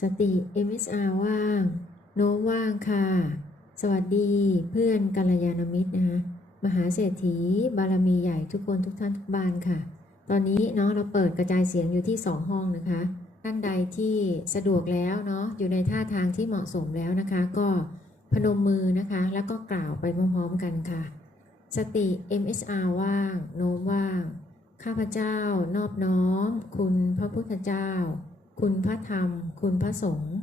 สติ MSR ว่าง โน้มว่างค่ะ สวัสดีเพื่อนกัลยาณมิตรนะคะมหาเศรษฐี บารมีใหญ่ทุกคนทุกท่านทุกบ้านค่ะ ตอนนี้เนาะเราเปิดกระจายเสียงอยู่ที่ 2 ห้องนะคะท่านใดที่สะดวกแล้วเนาะอยู่ในท่าทางที่เหมาะสมแล้วนะคะ ก็พนมมือนะคะ แล้วก็กล่าวไปพร้อมๆกันค่ะ สติ MSR ว่าง โน้มว่าง ข้าพเจ้านอบน้อม คุณพระพุทธเจ้า คุณพระธรรม คุณพระสงฆ์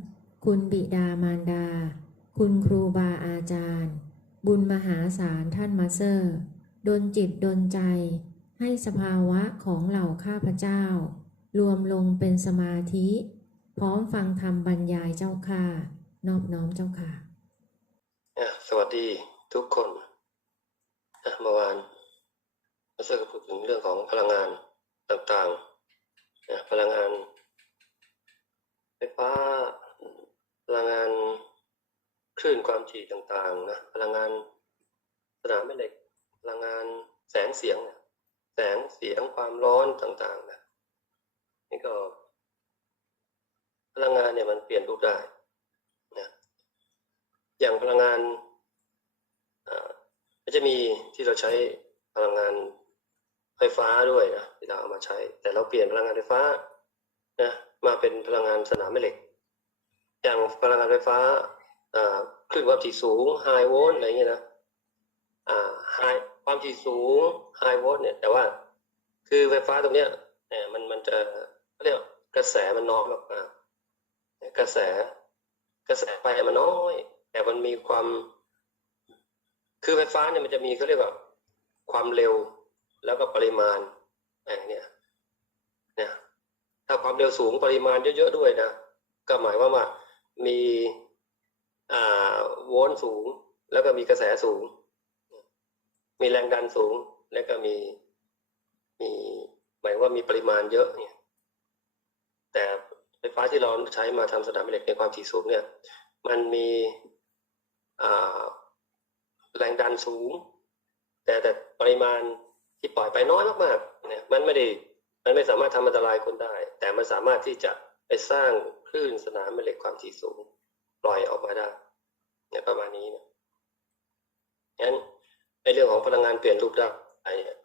คุณบิดามารดา คุณครูบาอาจารย์ บุญมหาศาลท่านมาเซอร์ ดนจิตดนใจ ให้สภาวะของเหล่าข้าพเจ้า รวมลงเป็นสมาธิ พร้อมฟังธรรมบรรยายเจ้าค่ะ นอบน้อมเจ้าค่ะ สวัสดีทุกคนเมื่อวานมาเซอร์ก็พูดถึงเรื่องของพลังงานต่างๆ พลังงาน ไฟฟ้าพลังงานคลื่นความถี่ต่างๆนะพลังงานสนามแม่เหล็กพลังงานแสงเสียงเนี่ยแสงเสียงความร้อนต่างๆนะนี่ก็ พลังงานเนี่ยมันเปลี่ยนรูปได้นะอย่างพลังงานอ่าก็จะมีที่เราใช้พลังงานไฟฟ้าด้วยนะที่เราเอามาใช้ แต่เราเปลี่ยนพลังงานไฟฟ้านะ มาเป็นพลังงานสนามแม่เหล็ก อย่างพลังงานไฟฟ้าคลื่นความถี่สูงไฮโวลต์อะไรเงี้ยนะไฮความถี่สูงไฮโวลต์เนี่ยแต่ว่าคือไฟฟ้าตรงเนี้ยเนี่ยมันมันจะเขาเรียกกระแสมันน้อยมากๆกระแสกระแสไฟมันน้อย แต่มันมีความ คือไฟฟ้าเนี่ยมันจะมีเขาเรียกว่าความเร็วแล้วก็ปริมาณอย่างเนี้ยเนี่ย ถ้าความเร็วสูงปริมาณเยอะๆด้วยนะ ก็หมายความว่ามีอ่าโวลต์สูง แล้วก็มีกระแสสูง มีแรงดันสูง แล้วก็มีมีหมายว่ามีปริมาณเยอะเนี่ย แต่ไฟฟ้าที่เราใช้มาทำสนามแม่เหล็กในความถี่สูงเนี่ย มันมีอ่าแรงดันสูง แต่แต่ปริมาณที่ปล่อยไปน้อยมากๆเนี่ยมันไม่ได้ มันไม่สามารถทำอันตรายคนได้ แต่มันสามารถที่จะไปสร้างคลื่นสนามแม่เหล็กความถี่สูงปล่อยออกมาได้เนี่ยประมาณนี้นะงั้นในเรื่องของพลังงานเปลี่ยนรูปได้เนี่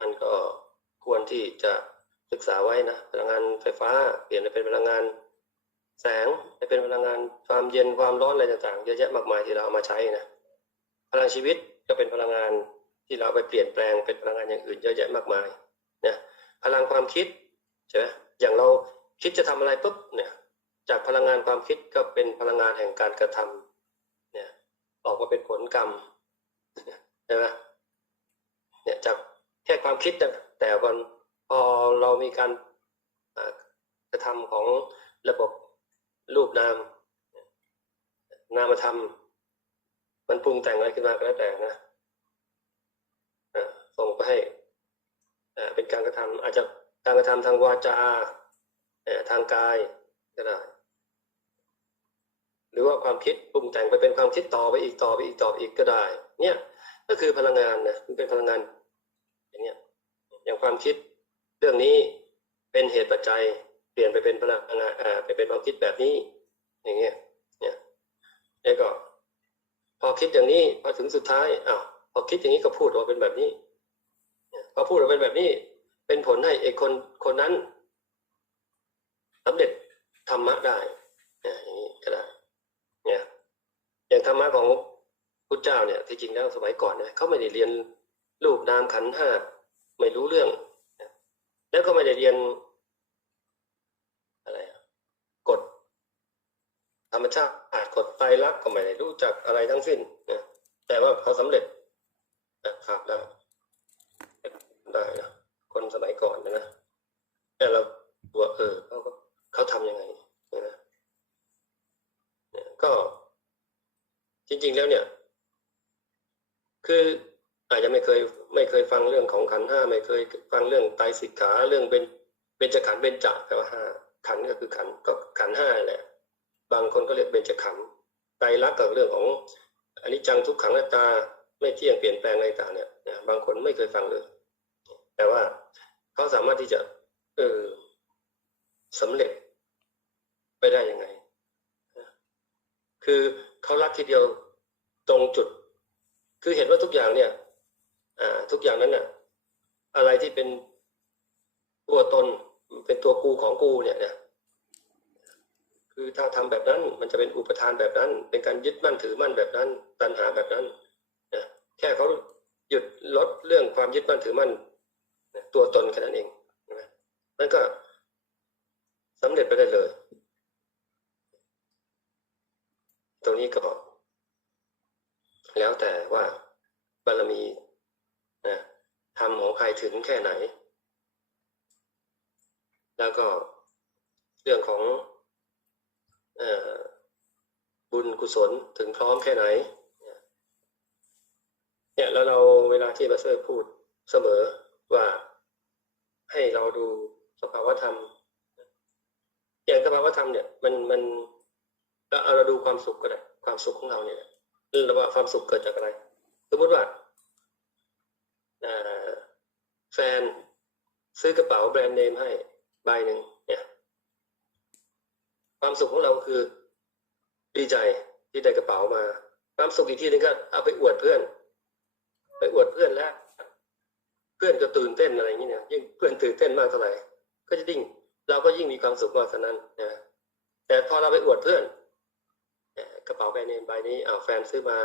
มันก็ควรที่จะศึกษาไว้นะพลังงานไฟฟ้าเปลี่ยนไปเป็นพลังงานแสงไปเป็นพลังงานความเย็นความร้อนอะไรต่างๆเยอะแยะมากมายที่เราเอามาใช้นะพลังชีวิตก็เป็นพลังงานที่เราเอาไปเปลี่ยนแปลงเป็นพลังงานอย่างอื่นเยอะแยะมากมายนะ พลังความคิดใช่ไหมอย่างเราคิดจะทำอะไรปุ๊บเนี่ยจากพลังงานความคิดก็เป็นพลังงานแห่งการกระทำเนี่ยออกมาเป็นผลกรรมใช่ไหมเนี่ยจากแค่ความคิดแต่วันพอเรามีการกระทำของระบบรูปนาม นามธรรม มันปรุงแต่งอะไรขึ้นมาก็แล้วแต่นะอ่าส่งไปให้ การกระทำอาจจะการกระทำทางวาจาทางกายก็ได้หรือว่าความคิดปรุงแต่งไปเป็นความคิดต่อไปอีกต่อไปอีกต่อไปอีกก็ได้ เนี่ยก็คือพลังงานนะมันเป็นพลังงานอย่างเนี้ยอย่างความคิดเรื่องนี้เป็นเหตุปัจจัยเปลี่ยนไปเป็นพลังงานอ่าไปเป็นความคิดแบบนี้ อย่างเงี้ยเนี่ยแล้วก็ พอคิดอย่างนี้พอถึงสุดท้ายอ้าวพอคิดอย่างนี้ก็พูดออกมาเป็นแบบนี้พอพูดออกมาเป็นแบบนี้ เป็นผลให้ไอ้คนคนนั้นสำเร็จธรรมะได้เนี่ยอย่างนี้ก็ได้เนี่ยอย่างธรรมะของพุทธเจ้าเนี่ยที่จริงแล้วสมัยก่อนเนี่ยเขาไม่ได้เรียนรูปนามขันห้าไม่รู้เรื่อง แล้วก็ไม่ได้เรียนอะไรกฎธรรมชาติอาจกฎไตรลักษณ์ก็ไม่ได้รู้จักอะไรทั้งสิ้นนะแต่ว่าเขาสำเร็จนะครับได้ได้นะ คนสมัยก่อนนะนะแต่เราตัวเออเขาก็เขาทำยังไงนะเนี่ยก็จริง ๆ แล้วเนี่ย คืออาจจะไม่เคยไม่เคยฟังเรื่องของขันห้าไม่เคยฟังเรื่องไตสิกขาเรื่องเป็นเบญจขันธ์เบญจแปลว่าห้าขันก็คือขันก็ขันห้าแหละ บางคนก็เรียกเบญจขันธ์ไตรลักษณ์กับเรื่องของอนิจจังทุกขังอนัตตาไม่เที่ยงเปลี่ยนแปลงอะไรต่างเนี่ยบางคนไม่เคยฟังเลย แต่ว่าเขาสามารถที่จะ เออสำเร็จไปได้ยังไง คือเขารักทีเดียวตรงจุด คือเห็นว่าทุกอย่างเนี่ย อ่า ทุกอย่างนั้นน่ะ อะไรที่เป็นตัวตน เป็นตัวกูของกูเนี่ยเนี่ยคือถ้าทำแบบนั้น มันจะเป็นอุปทานแบบนั้น เป็นการยึดมั่นถือมั่นแบบนั้น ตัณหาแบบนั้นนะแค่เขาหยุดลดเรื่องความยึดมั่นถือมั่น ตัวตนแค่นั้นเองนะนั่นก็สำเร็จไปได้เลย ตรงนี้ก็แล้วแต่ว่าบารมีนะทำของใครถึงแค่ไหน แล้วก็เรื่องของอบุญกุศลถึงพร้อมแค่ไหน เนี่ยแล้วเราเวลาที่มาเตอร์พูดเสมอว่า ให้เราดูสภาวธรรม อย่างสภาวธรรมเนี่ย มันมันเราเอาเราดูความสุขก็ได้ ความสุขของเราเนี่ยเราว่าความสุขเกิดจากอะไร สมมติว่าแฟนซื้อกระเป๋าแบรนด์เนมให้ใบหนึ่งเนี่ย ความสุขของเราคือ ดีใจที่ได้กระเป๋ามา ความสุขอีกที่หนึงก็เอาไปอวดเพื่อน ไปอวดเพื่อนแล้ว เพื่อนก็ตื่นเต้นอะไรอย่างนี้เนี่ยยิ่งเพื่อนตื่นเต้นมากเท่าไหร่ก็จะยิ่งเราก็ยิ่งมีความสุขมากเท่านั้นนะแต่พอเราไปอวดเพื่อนกระเป๋าแบรนด์เนมใบนี้อ้าวแฟนซื้อมา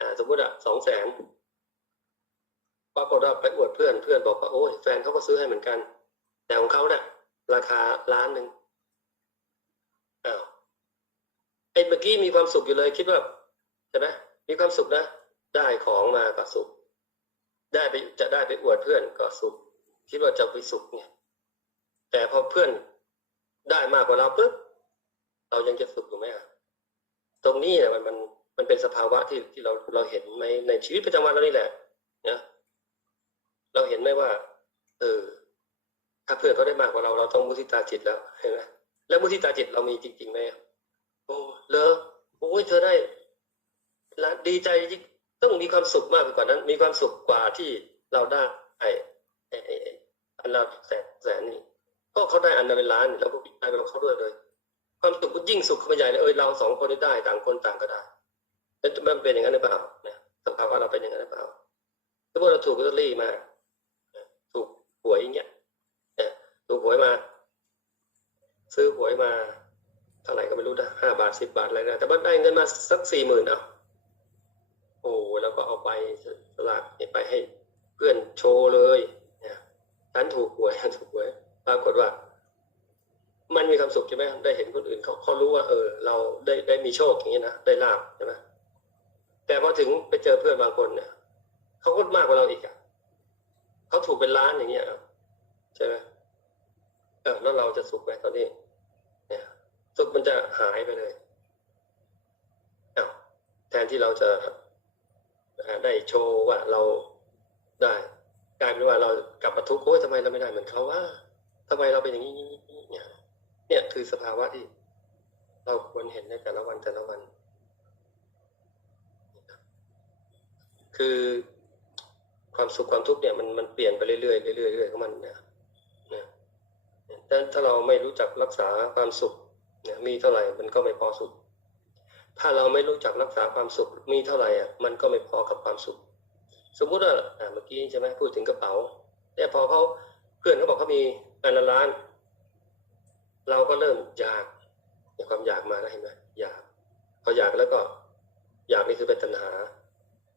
อ่าสมมติอะสองแสนปรากฏว่าไปอวดเพื่อนเพื่อนบอกว่าโอ้ยแฟนเขาก็ซื้อให้เหมือนกัน แต่ของเขาเนี่ยราคาล้านหนึ่งอ้าวไอ้เมื่อกี้มีความสุขอยู่เลยคิดว่าใช่ไหมมีความสุขนะ ได้ของมาก็สุข ได้ไปจะได้ไปอวดเพื่อนก็สุข คิดว่าจะไปสุขเนี่ยแต่พอเพื่อนได้มากกว่าเราปุ๊บเรายังจะสุขอยู่ไหมอะตรงนี้เนี่ยมันมันมันเป็นสภาวะที่ที่เราเราเห็นไหมในชีวิตประจำวันเรานี่แหละนะเราเห็นไหมว่า เออ ถ้าเพื่อนเขาได้มากกว่าเราเราต้องมุทิตาจิตแล้วเห็นไหมแล้วมุทิตาจิตเรามีจริงๆไหมโอ้เลอโอ้ยเธอได้ละดีใจจริง ต้องมีความสุขมากกว่านั้น มีความสุขกว่าที่เราได้ไอ้ไอ้อันละแสนแสนนี่ก็เขาได้อันละเป็นล้านเราก็ได้ไปกับเขาด้วยเลย ความสุขก็ยิ่งสุขขึ้นมาใหญ่เลยเออเราสองคนได้ต่างคนต่างก็ได้แล้วมันเป็นอย่างนั้นหรือเปล่านะสภาวะเราเป็นอย่างนั้นหรือเปล่าสมมติเราถูกลอตเตอรี่มาถูกหวยอย่างเงี้ยนะถูกหวยมา ซื้อหวยมาเท่าไหร่ก็ไม่รู้นะห้าบาทสิบบาทอะไรนะแต่ว่าได้เงินมาสักสี่หมื่นเอา ก็เอาไปสลากไปให้เพื่อนโชว์เลยนะฉันถูกหวยฉันถูกหวยปรากฏว่า มันมีความสุขใช่ไหมได้เห็นคนอื่นเขาเขารู้ว่า เออ เราได้ได้มีโชคอย่างนี้นะได้ลาบใช่ไหมแต่พอถึงไปเจอเพื่อนบางคนเนี่ยเขาก็มากกว่าเราอีกอะเขาถูกเป็นล้านอย่างเงี้ยใช่ไหมเออแล้วเราจะสุขไหมตอนนี้ เนี่ยสุขมันจะหายไปเลยอ้าวแทนที่เราจะ ได้โชว์ว่าเราได้กลายเป็นว่าเรากลับมาทุกข์โอ้ยทำไมเราไม่ได้เหมือนเขาว่าทำไมเราเป็นอย่างนี้เนี่ยเนี่ยคือสภาวะที่ เราควรเห็นในแต่ละวันแต่ละวัน คือความสุขความทุกข์เนี่ยมันมันเปลี่ยนไปเรื่อยๆเรื่อยๆเรื่อยๆของมันเนี่ยนะแต่ถ้าเราไม่รู้จักรักษาความสุขเนี่ยมีเท่าไหร่มันก็ไม่พอสุข ถ้าเราไม่รู้จักรักษาความสุขมีเท่าไหร่อะมันก็ไม่พอกับความสุข สมมุติว่าเมื่อกี้ใช่ไหมพูดถึงกระเป๋าแต่พอเขาเพื่อนเขาบอกเขามีอันละล้าน เราก็เริ่มอยากมีความอยากมาแล้วเห็นไหมอยากพออยากแล้วก็ อยากนี่คือเป็นตัณหา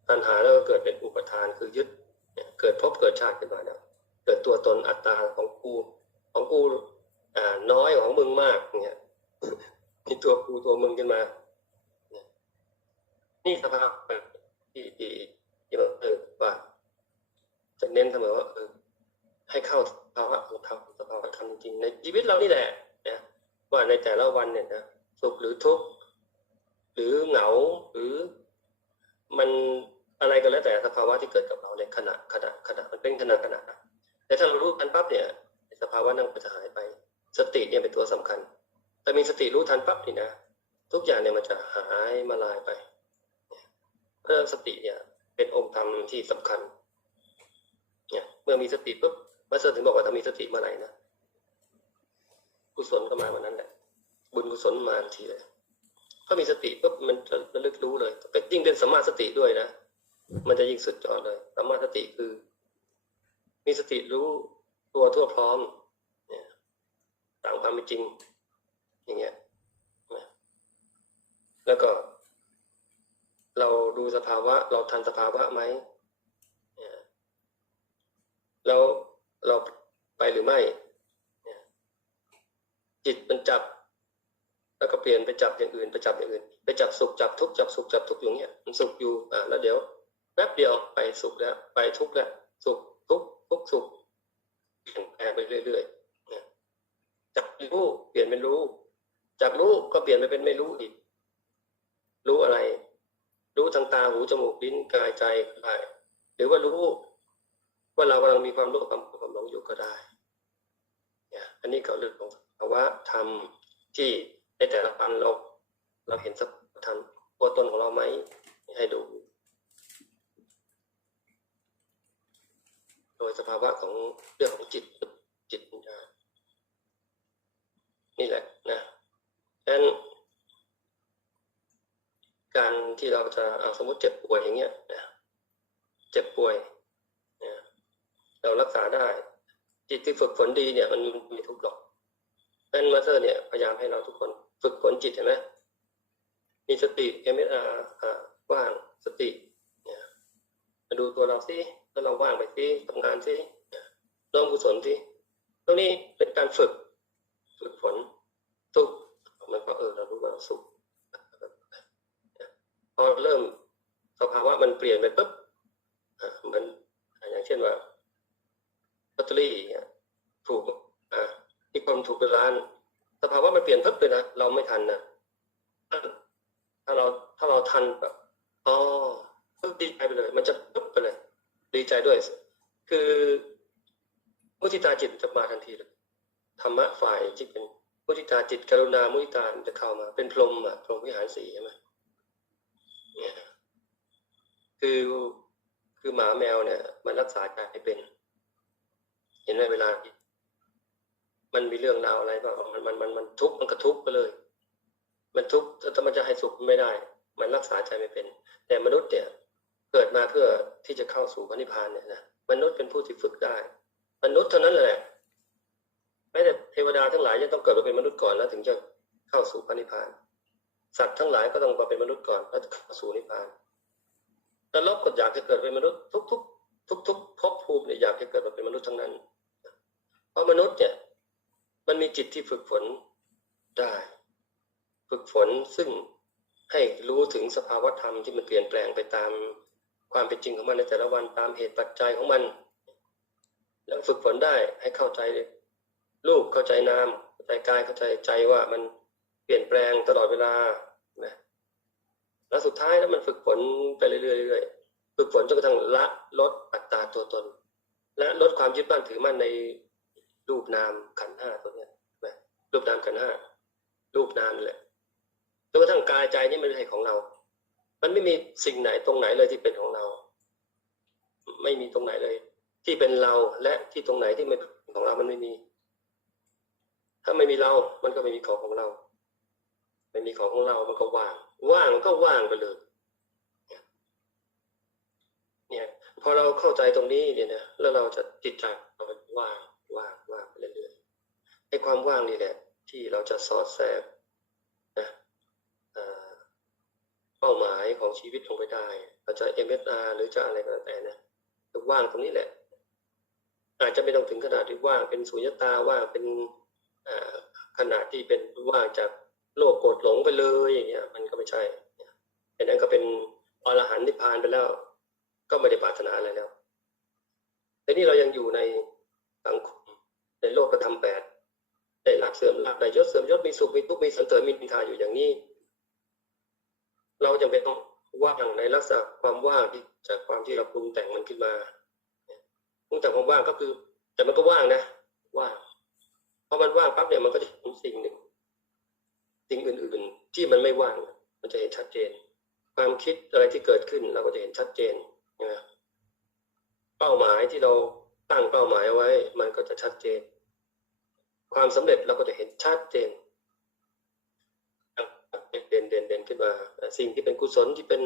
ตัณหาแล้วก็เกิดเป็นอุปทานคือยึดเกิดภพเกิดชาติขึ้นมาแล้วเกิดตัวตนอัตตาของกูของกูอ่าน้อยของมึงมากเนี่ยมีตัวกูตัวมึงขึ้นมา นี่สภาพที่ที่ที่มันเออว่าจะเน้นเสมอว่าเออให้เข้าสภาวะของธรรมสภาวะธรรมจริงในชีวิตเรานี่แหละนะว่าในแต่ละวันเนี่ยนะสุขหรือทุกข์หรือเหงาหรือมันอะไรก็แล้วแต่สภาวะที่เกิดกับเราในขณะขณะขณะมันเป็นขณะขณะนะแต่ถ้าเรารู้ทันปั๊บเนี่ยสภาวะนั้นก็จะหายไป สติเนี่ยเป็นตัวสำคัญ แต่มีสติรู้ทันปั๊บนี่นะทุกอย่างเนี่ยมันจะหายมาลายไป เพราะสติเนี่ย เป็นองค์ธรรมที่สำคัญ เนี่ย เมื่อมีสติปุ๊บมาเสร์ถึงบอกว่าถ้ามีสติเมื่อไหร่นะกุศลก็มาวันนั้นแหละบุญกุศลมาทันทีเลยพอมีสติปุ๊บมันจะระลึกรู้เลยเป็ยิ่งเป็นสัมมาสติด้วยนะมันจะยิ่งสุดยอดเลยสัมมาสติคือ มีสติรู้ตัวทั่วพร้อม เนี่ยตามความเป็นจริง อย่างเงี้ยแล้วก็ เราดูสภาวะ เราทันสภาวะไหมเนี่ยเราเราไปหรือไม่จิตมันจับ แล้วก็เปลี่ยนไปจับอย่างอื่นไปจับอย่างอื่น ไปจับสุขจับทุกข์จับสุขจับทุกข์อย่างเงี้ยมันสุขอยู่อ่าแล้วเดี๋ยวแป๊บเดียวไปสุขแล้วไปทุกข์แล้วสุขทุกข์ทุกข์สุขเปลี่ยนแปลงไปเรื่อยๆจากรู้เปลี่ยนเป็นรู้ จากรู้ก็เปลี่ยนไปเป็นไม่รู้อีก รู้อะไร รู้ทางตาหูจมูกลิ้นกายใจก็ได้หรือว่ารู้ว่าเรากำลังมีความโลภความโกรธความหลงอยู่ก็ได้เนี่ยอันนี้ก็เรื่องของภาวะธรรมที่ในแต่ละวันเราเราเห็นสักทันตัวตนของเราไหมให้ดู โดยสภาวะของเรื่องของจิตจิตวิญญาณนี่แหละนะฉะนั้น การที่เราจะเอาสมมติเจ็บป่วยอย่างเงี้ยนะเจ็บป่วยนะเรารักษาได้จิตที่ฝึกฝนดีเนี่ย มันมีทุกข์หรอกนั้นมาสเตอร์เนี่ยพยายามให้เราทุกคน ฝึกฝนจิตเห็นไหมมีสติเอ็มเอาว่างสติเนี่ยมาดูตัวเราสิแล้วเราว่างไปสิทำงานสิเนี่ยน้อมกุศลสิตรงนี้เป็นการฝึก ฝึกฝนทุกข์มันก็เออเรารู้ว่าเราสุข อเริ่มสภาวะมันเปลี่ยนไปปุ๊บมันอะอย่างเช่นว่าลอตเตอรี่เนี่ยถูกอะที่คนถูกเป็นล้าน สภาวะมันเปลี่ยนปุ๊บเลยนะเราไม่ทันนะถ้าเราถ้าเราทันแบบอ๋อดีใจไปเลย มันจะปุ๊บไปเลย ดีใจด้วย คือมุทิตาจิตจะมาทันทีเลยธรรมะฝ่ายที่เป็นมุทิตาจิตกรุณามุทิตาจะเข้ามา เป็นพรหมอะพรหมวิหารสีใช่ไหม เนี่ยคือคือหมาแมวเนี่ย มันรักษาใจเป็น เห็นไหมเวลา มันมีเรื่องราวอะไรบ้างมันมันมันมันทุกข์มันกระทุกข์ไปเลย มันทุกข์ถ้ามันจะให้สุขไม่ได้ มันรักษาใจไม่เป็น แต่มนุษย์เนี่ย เกิดมาเพื่อที่จะเข้าสู่พระนิพพานเนี่ยนะมนุษย์เป็นผู้ที่ฝึกได้ มนุษย์เท่านั้นแหละแม้แต่เทวดาทั้งหลายยังต้องเกิดมาเป็นมนุษย์ก่อนแล้วถึงจะเข้าสู่พระนิพพาน สัตว์ทั้งหลายก็ต้องมาเป็นมนุษย์ก่อนแล้วจะเข้าสู่นิพพานนรกก็อยากจะเกิดเป็นมนุษย์ทุกทุกทุกทุกๆภพภูมิเนี่ยอยากจะเกิดมาเป็นมนุษย์ทั้งนั้น เพราะมนุษย์เนี่ย มันมีจิตที่ฝึกฝนได้ ฝึกฝนซึ่งให้รู้ถึงสภาวธรรมที่มันเปลี่ยนแปลงไปตามความเป็นจริงของมันในแต่ละวันตามเหตุปัจจัยของมัน แล้วฝึกฝนได้ให้เข้าใจรูปเข้าใจนามเข้าใจกายเข้าใจใจว่ามัน เปลี่ยนแปลงตลอดเวลานะแล้วสุดท้ายแล้วมันฝึกฝนไปเรื่อยๆฝึกฝนจนกระทั่งละลดอัตตาตัวตน และลดความยึดมั่นถือมั่นในรูปนามขันห้าตัวเนี้ยนะรูปนามขันห้ารูปนามนี่แหละจนกระทั่งกายใจนี่มันไม่ใช่ของเรา มันไม่มีสิ่งไหนตรงไหนเลยที่เป็นของเรา ไม่มีตรงไหนเลย ที่เป็นเราและที่ตรงไหนที่ไม่เป็นของเรามันไม่มี ถ้าไม่มีเรา มันก็ไม่มีของของเรา ไม่มีของของเรา มันก็ว่าง ว่างมันก็ว่างไปเลย เนี่ย พอเราเข้าใจตรงนี้เนี่ยนะ แล้วเราจะจิตใจเราว่าง ว่าง ว่างไปเรื่อยๆไอ้ความว่างนี่แหละ ที่เราจะสอดแทรกนะเอ่อเป้าหมายของชีวิตลงไปได้เราจะ MSR หรือจะอะไรก็แล้วแต่นะว่างตรงนี้แหละ อาจจะไม่ต้องถึงขนาดที่ว่างเป็นสุญญตาว่างเป็นอ่าขนาดที่เป็นว่างจาก โลกโกรธหลงไปเลยอย่างเงี้ย มันก็ไม่ใช่อันนั้นก็เป็นอรหันต์นิพพานไปแล้ว ก็ไม่ได้ปรารถนาอะไรแล้วแต่นี่เรายังอยู่ในสังคมในโลกกระทำแปดได้หลักเสื่อมหลักได้ยศเสื่อมยศมีสุขมีทุกข์มีสันเสริญมีนินทาอยู่อย่างนี้ เราจำเป็นต้องว่างในลักษณะความว่างที่จากความที่เราปรุงแต่งมันขึ้นมาปรุงแต่งความว่างก็คือ แต่มันก็ว่างนะ ว่างพอมันว่างปั๊บเนี่ยมันก็จะเห็นสิ่งหนึ่ง สิ่งอื่น ๆ ที่มันไม่ว่าง มันจะเห็นชัดเจน ความคิดอะไรที่เกิดขึ้นเราก็จะเห็นชัดเจนนะเป้าหมายที่เราตั้งเป้าหมายเอาไว้ มันก็จะชัดเจน ความสำเร็จเราก็จะเห็นชัดเจนเด่นเด่นเด่นขึ้นมา สิ่งที่เป็นกุศลที่เป็น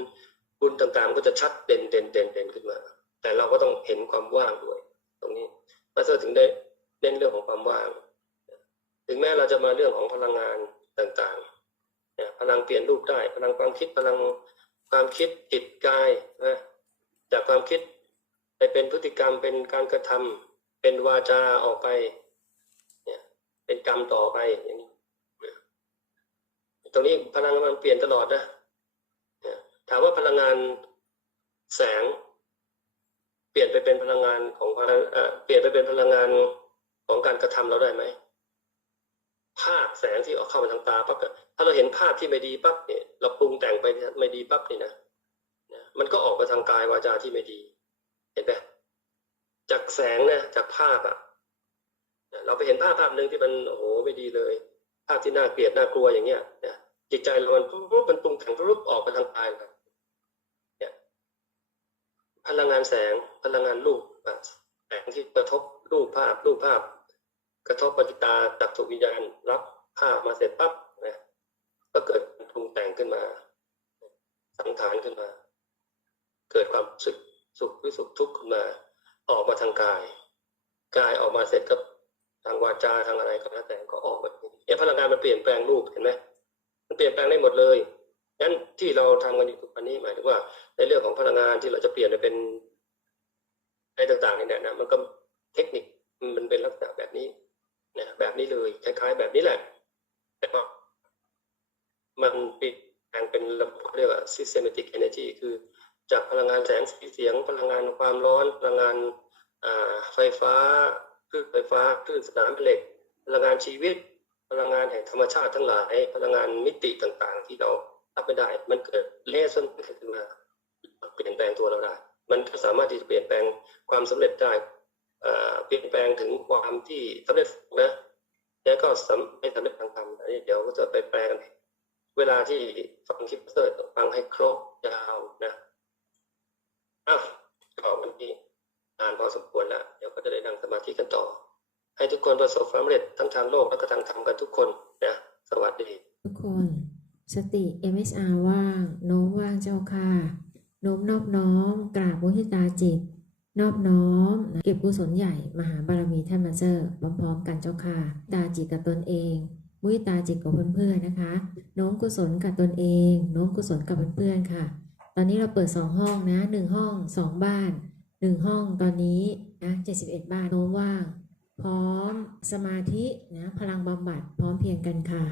บุญต่างๆ ก็จะชัดเด่นเด่นเด่นเด่นขึ้นมา แต่เราก็ต้องเห็นความว่างด้วย ตรงนี้มาสเตอร์ถึงได้เน้นเรื่องของความว่าง ถึงแม้เราจะมาเรื่องของพลังงาน ต่างๆ พลังเปลี่ยนรูปได้ พลังความคิดพลังความคิดจิตกายนะจากความคิดไปเป็นพฤติกรรมเป็นการกระทำเป็นวาจาออกไปเนี่ยเป็นกรรมต่อไปอย่างนี้ตรงนี้พลังมันเปลี่ยนตลอดนะถามว่าพลังงานแสง เปลี่ยนไปเป็นพลังงานของพลังเอ่อเปลี่ยนไปเป็นพลังงานของการกระทำเราได้ไหม ภาพแสงที่ออกเข้ามาทางตาปั๊บถ้าเราเห็นภาพที่ไม่ดีปั๊บเนี่ยเราปรุงแต่งไปไม่ดีปั๊บนี่นะนะมันก็ออกมาทางกายวาจาที่ไม่ดี เห็นไหมจากแสงนะจากภาพอะนะเราไปเห็นภาพภาพหนึ่งที่มันโอ้โหไม่ดีเลย ภาพที่น่าเกลียดน่ากลัวอย่างเงี้ยนะจิตใจเรามันปุ๊บมันปรุงแต่งปุ๊บออกมาทางกายครับเนี่ยพลังงานแสงพลังงานรูปแสงที่กระทบรูปภาพรูปภาพ กระทบปฏิตาตักสุวิญญาณรับภาพมาเสร็จปั๊บนะก็เกิดปรุงแต่งขึ้นมา สังขารขึ้นมา เกิดความสึกสุขหรือสุขทุกข์ขึ้นมา ออกมาทางกาย กายออกมาเสร็จก็ทางวาจาทางอะไรก็แล้วแต่ก็ออกมาเนี่ยพลังงานมันเปลี่ยนแปลงรูปเห็นไหมมันเปลี่ยนแปลงได้หมดเลยงั้นที่เราทำกันอยู่ทุกวันนี้หมายถึงว่า ในเรื่องของพลังงานที่เราจะเปลี่ยนไปเป็นอะไรต่างๆเนี่ยนะมันก็เทคนิคมันเป็นลักษณะแบบนี้ นะแบบนี้เลยคล้ายๆแบบนี้แหละ แต่ว่ามันเปลี่ยนแปลงเป็นระบบเรียกว่า systematic energy คือจากพลังงานแสงสีเสียง พลังงานความร้อน พลังงานไฟฟ้าคลื่นไฟฟ้าคลื่นสนามเหล็ก พลังงานชีวิต พลังงานแห่งธรรมชาติทั้งหลาย พลังงานมิติต่างๆ ที่เรารับไม่ได้ มันเกิดเลสนขึ้นมาเปลี่ยนแปลงตัวเราได้ มันก็สามารถที่จะเปลี่ยนแปลงความสำเร็จได้ เปลี่ยนแปลงถึงความที่สำเร็จนะแล้วก็สำไม่สำเร็จทางธรรมอันนี้เดี๋ยวก็จะไปแปลกัน เวลาที่ฟังคลิปเตอร์ต้องฟังให้ครบยาวนะอ้าวก็วันนี้นานพอสมควรแล้วเดี๋ยวก็จะได้นั่งสมาธิกันต่อ ให้ทุกคนประสบความสำเร็จทั้งทางโลกและก็ทางธรรมกันทุกคนนะสวัสดี ทุกคน สติ MSR ว่าง โน้มว่างเจ้าค่ะ โน้มนอบน้อมกราบมุทิตาจิต นอบน้อมนะเก็บกุศลใหญ่ มหาบารมีท่านมาเซอร์พร้อมๆกันเจ้าค่ะ ตาจิตกับตนเอง มุทิตาจิตกับเพื่อนๆนะคะ โน้มกุศลกับตนเองโน้มกุศลกับเพื่อนๆค่ะ ตอนนี้เราเปิดสองห้องนะหนึ่งห้องสองบ้านหนึ่งห้องตอนนี้นะเจ็ดสิบเอ็ดบ้านโน้มว่าง พร้อมสมาธินะพลังบำบัดพร้อมเพียงกันค่ะ